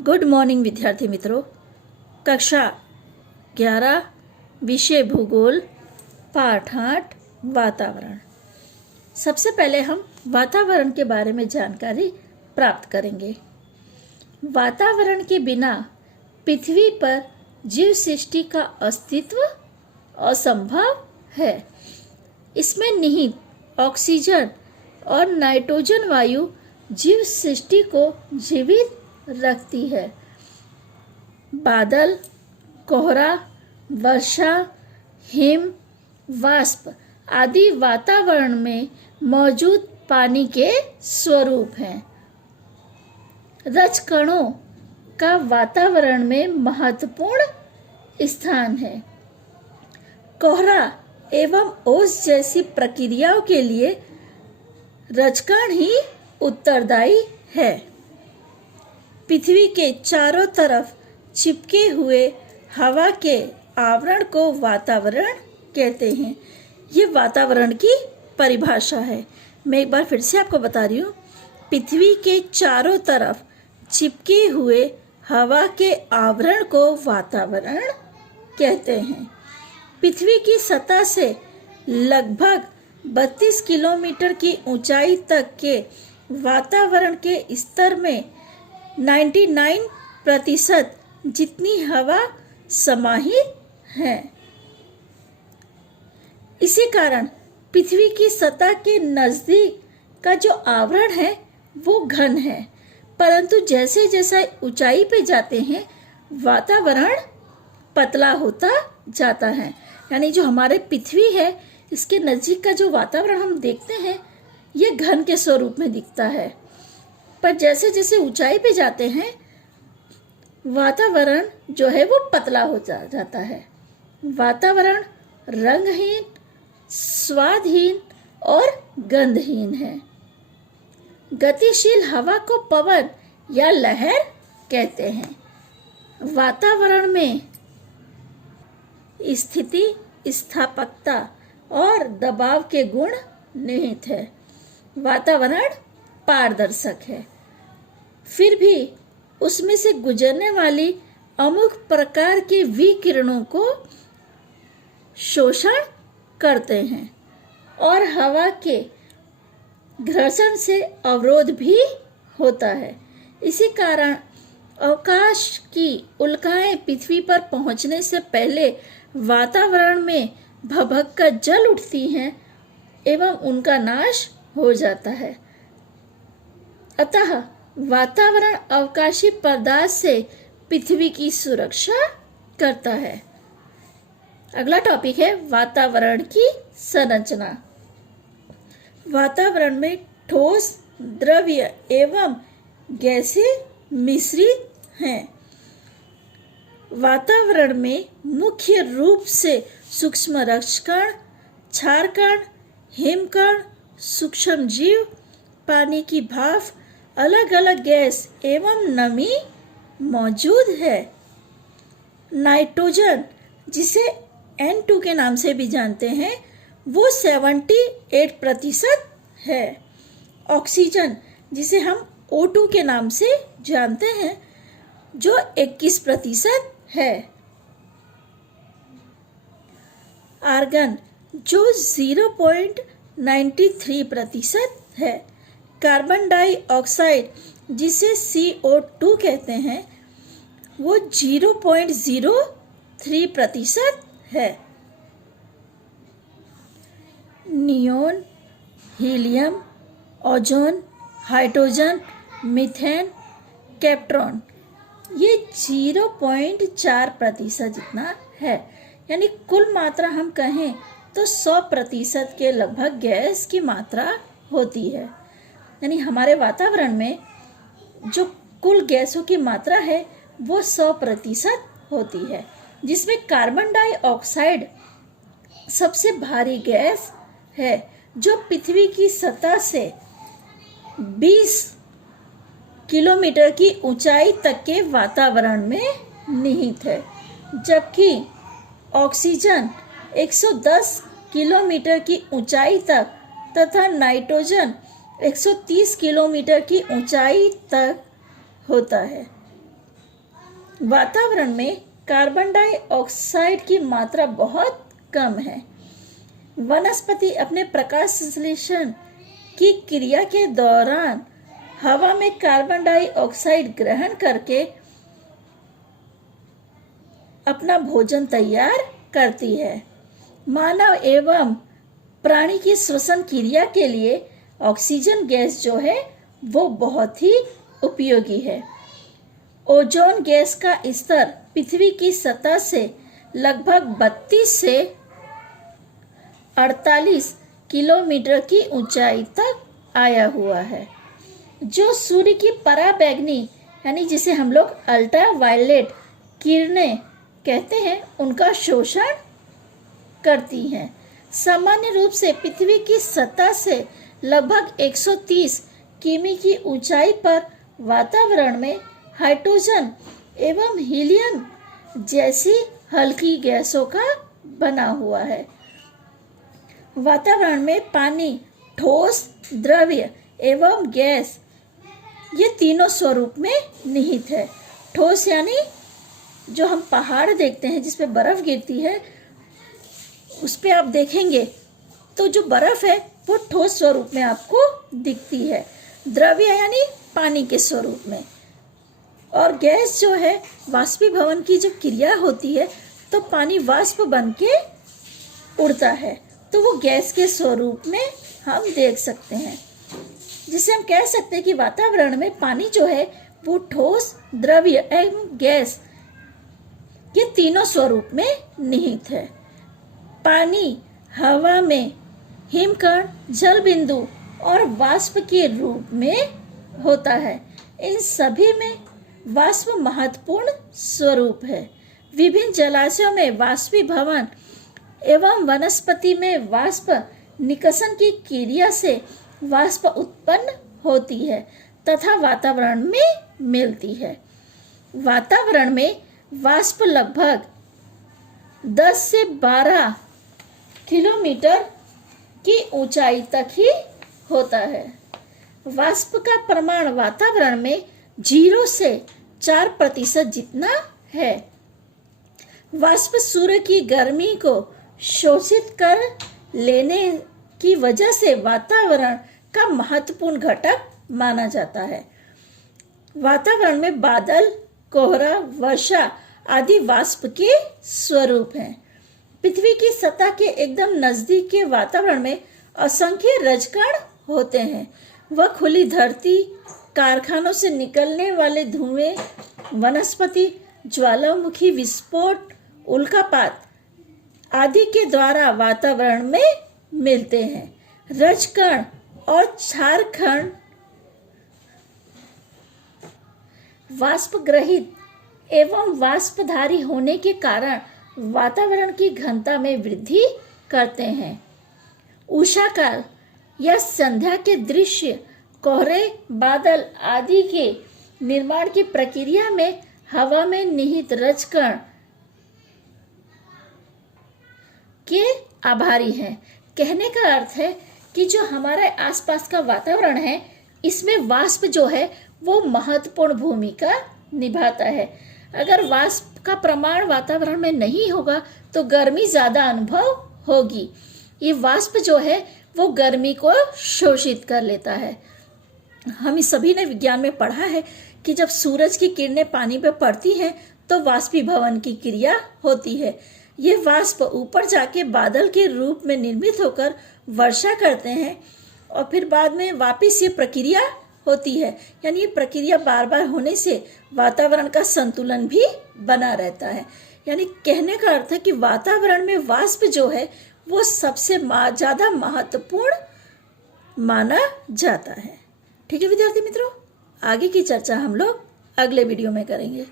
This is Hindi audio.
गुड मॉर्निंग विद्यार्थी मित्रों। कक्षा 11 विषय भूगोल पाठ 8 वातावरण। सबसे पहले हम वातावरण के बारे में जानकारी प्राप्त करेंगे। वातावरण के बिना पृथ्वी पर जीव सृष्टि का अस्तित्व असंभव है। इसमें निहित ऑक्सीजन और नाइट्रोजन वायु जीव सृष्टि को जीवित रखती है। बादल, कोहरा, वर्षा, हिम, वाष्प आदि वातावरण में मौजूद पानी के स्वरूप हैं। रजकणों का वातावरण में महत्वपूर्ण स्थान है। कोहरा एवं ओस जैसी प्रक्रियाओं के लिए रजकण ही उत्तरदायी है। पृथ्वी के चारों तरफ चिपके हुए हवा के आवरण को वातावरण कहते हैं। ये वातावरण की परिभाषा है। मैं एक बार फिर से आपको बता रही हूँ। पृथ्वी के चारों तरफ चिपके हुए हवा के आवरण को वातावरण कहते हैं। पृथ्वी की सतह से लगभग 32 किलोमीटर की ऊंचाई तक के वातावरण के स्तर में 99% जितनी हवा समाहित है। इसी कारण पृथ्वी की सतह के नजदीक का जो आवरण है वो घन है, परंतु जैसे जैसे ऊंचाई पे जाते हैं वातावरण पतला होता जाता है। यानी जो हमारे पृथ्वी है इसके नजदीक का जो वातावरण हम देखते हैं ये घन के स्वरूप में दिखता है, पर जैसे जैसे ऊंचाई पे जाते हैं वातावरण जो है वो पतला हो जाता है। वातावरण रंगहीन, स्वादहीन और गंधहीन है। गतिशील हवा को पवन या लहर कहते हैं। वातावरण में स्थिति, स्थापकता और दबाव के गुण निहित है। वातावरण पारदर्शक है, फिर भी उसमें से गुजरने वाली अमुक प्रकार के विकिरणों को शोषण करते हैं और हवा के घर्षण से अवरोध भी होता है। इसी कारण अवकाश की उल्काएं पृथ्वी पर पहुंचने से पहले वातावरण में भभककर जल उठती हैं एवं उनका नाश हो जाता है। अतः वातावरण अवकाशी पदार्थ से पृथ्वी की सुरक्षा करता है। अगला टॉपिक है वातावरण की संरचना। वातावरण में ठोस, द्रव्य एवं गैसें मिश्रित हैं। वातावरण में मुख्य रूप से सूक्ष्म रक्षकण, क्षारकण, हिमकण, सूक्ष्म जीव, पानी की भाप, अलग अलग गैस एवं नमी मौजूद है। नाइट्रोजन, जिसे N2 के नाम से भी जानते हैं, वो 78% है। ऑक्सीजन, जिसे हम O2 के नाम से जानते हैं, जो 21% है। आर्गन, जो 0.93% है। कार्बन डाइऑक्साइड, जिसे CO2 कहते हैं, वो 0.03% है। Neon, helium, ozone, hydrogen, methane, krypton, ये 0.4% जितना है। यानी कुल मात्रा हम कहें तो 100% के लगभग गैस की मात्रा होती है। यानी हमारे वातावरण में जो कुल गैसों की मात्रा है वो 100% होती है, जिसमें कार्बन डाइऑक्साइड सबसे भारी गैस है, जो पृथ्वी की सतह से 20 किलोमीटर की ऊंचाई तक के वातावरण में निहित है, जबकि ऑक्सीजन 110 किलोमीटर की ऊंचाई तक तथा नाइट्रोजन 130 किलोमीटर की ऊंचाई तक होता है। वातावरण में कार्बन डाइऑक्साइड की मात्रा बहुत कम है। वनस्पति अपने प्रकाश संश्लेषण की क्रिया के दौरान हवा में कार्बन डाइऑक्साइड ग्रहण करके अपना भोजन तैयार करती है। मानव एवं प्राणी की श्वसन क्रिया के लिए ऑक्सीजन गैस जो है वो बहुत ही उपयोगी है। ओजोन गैस का स्तर पृथ्वी की सतह से लगभग 32 से 48 किलोमीटर की ऊंचाई तक आया हुआ है, जो सूर्य की पराबैंगनी यानी जिसे हम लोग अल्ट्रा वायलेट किरणें कहते हैं उनका शोषण करती हैं। सामान्य रूप से पृथ्वी की सतह से लगभग 130 किमी की ऊंचाई पर वातावरण में हाइड्रोजन एवं हीलियम जैसी हल्की गैसों का बना हुआ है। वातावरण में पानी, ठोस, द्रव्य एवं गैस ये तीनों स्वरूप में निहित है। ठोस यानी जो हम पहाड़ देखते हैं जिस पे बर्फ गिरती है, उस पे आप देखेंगे तो जो बर्फ है वो ठोस स्वरूप में आपको दिखती है। द्रव्य यानी पानी के स्वरूप में, और गैस जो है वाष्पीभवन की जो क्रिया होती है तो पानी वाष्प बन के उड़ता है, तो वो गैस के स्वरूप में हम देख सकते हैं। जिसे हम कह सकते हैं कि वातावरण में पानी जो है वो ठोस, द्रव्य एवं गैस ये तीनों स्वरूप में निहित है। पानी हवा में हिमकण, जल बिंदु और वाष्प के रूप में होता है। इन सभी में वाष्प महत्वपूर्ण स्वरूप है। विभिन्न जलाशयों में वाष्पीभवन एवं वनस्पति में वाष्प निकसन की क्रिया से वाष्प उत्पन्न होती है तथा वातावरण में मिलती है। वातावरण में वाष्प लगभग 10 से 12 किलोमीटर की ऊंचाई तक ही होता है। वाष्प का प्रमाण वातावरण में 0 से 4% जितना है। वाष्प सूर्य की गर्मी को शोषित कर लेने की वजह से वातावरण का महत्वपूर्ण घटक माना जाता है। वातावरण में बादल, कोहरा, वर्षा आदि वाष्प के स्वरूप हैं। पृथ्वी की सतह के एकदम नजदीक के वातावरण में असंख्य रजकण होते हैं। वह खुली धरती, कारखानों से निकलने वाले धुएं, वनस्पति, ज्वालामुखी विस्फोट, उल्कापात आदि के द्वारा वातावरण में मिलते हैं। रजकण और क्षारकण वाष्प ग्रहित एवं वाष्पधारी होने के कारण वातावरण की घनता में वृद्धि करते हैं। उषाकाल या संध्या के दृश्य, कोहरे, बादल आदि के निर्माण की प्रक्रिया में हवा में निहित रजकण के आभारी हैं। कहने का अर्थ है कि जो हमारे आसपास का वातावरण है इसमें वाष्प जो है वो महत्वपूर्ण भूमिका निभाता है। अगर वाष्प का प्रमाण वातावरण में नहीं होगा तो गर्मी ज़्यादा अनुभव होगी। ये वाष्प जो है वो गर्मी को शोषित कर लेता है। हम सभी ने विज्ञान में पढ़ा है कि जब सूरज की किरणें पानी पर पड़ती हैं तो वाष्पीभवन की क्रिया होती है। ये वाष्प ऊपर जाके बादल के रूप में निर्मित होकर वर्षा करते हैं और फिर बाद में वापस ये प्रक्रिया होती है। यानी ये प्रक्रिया बार बार होने से वातावरण का संतुलन भी बना रहता है। यानी कहने का अर्थ है कि वातावरण में वाष्प जो है वो सबसे ज़्यादा महत्वपूर्ण माना जाता है। ठीक है विद्यार्थी मित्रों, आगे की चर्चा हम लोग अगले वीडियो में करेंगे।